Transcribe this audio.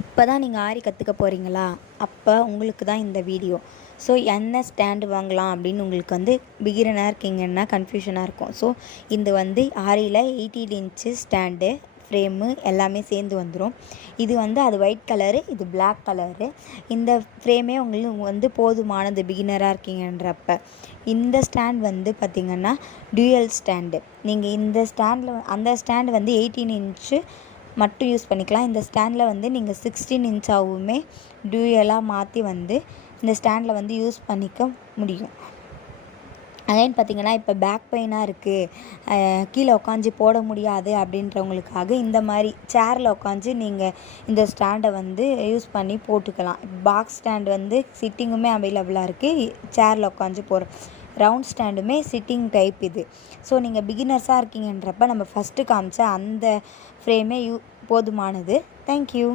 இப்போ தான் நீங்கள் ஆரி கற்றுக்க போகிறீங்களா? அப்போ உங்களுக்கு தான் இந்த வீடியோ. ஸோ என்ன ஸ்டாண்டு வாங்கலாம் அப்படின்னு உங்களுக்கு பிகினராக இருக்கீங்கன்னா கன்ஃபியூஷனாக இருக்கும். ஸோ இது ஆரியில் 18 இன்ச்சு ஸ்டாண்டு, ஃப்ரேமு எல்லாமே சேர்ந்து வந்துடும். இது அது ஒயிட் கலரு, இது பிளாக் கலரு. இந்த ஃப்ரேமே உங்களுக்கு போதுமானது பிகினராக இருக்கீங்கன்றப்ப. இந்த ஸ்டாண்ட் பார்த்திங்கன்னா டூயல் ஸ்டாண்டு. நீங்கள் இந்த ஸ்டாண்டில் அந்த ஸ்டாண்டு 18 இன்ச்சு மட்டும் யூஸ் பண்ணிக்கலாம். இந்த ஸ்டாண்டில் நீங்கள் 16 இன்ச்சாகவுமே டூயலாக மாற்றி இந்த ஸ்டாண்டில் யூஸ் பண்ணிக்க முடியும். அகைன் பார்த்திங்கன்னா இப்போ பேக் பெயினாக இருக்குது, கீழே உட்காந்து போட முடியாது அப்படின்றவங்களுக்காக இந்த மாதிரி சேரில் உட்காந்து நீங்கள் இந்த ஸ்டாண்டை யூஸ் பண்ணி போட்டுக்கலாம். பாக்ஸ் ஸ்டாண்டு சிட்டிங்குமே அவைலபிளாக இருக்குது, சேரில் உட்காந்து போகிற ரவுண்ட் ஸ்டாண்டுமே சிட்டிங் டைப் இது. ஸோ நீங்கள் பிகினர்ஸாக இருக்கீங்கன்றப்ப நம்ம ஃபஸ்ட்டு காமிச்ச அந்த ஃப்ரேமே போதுமானது. தேங்க்யூ.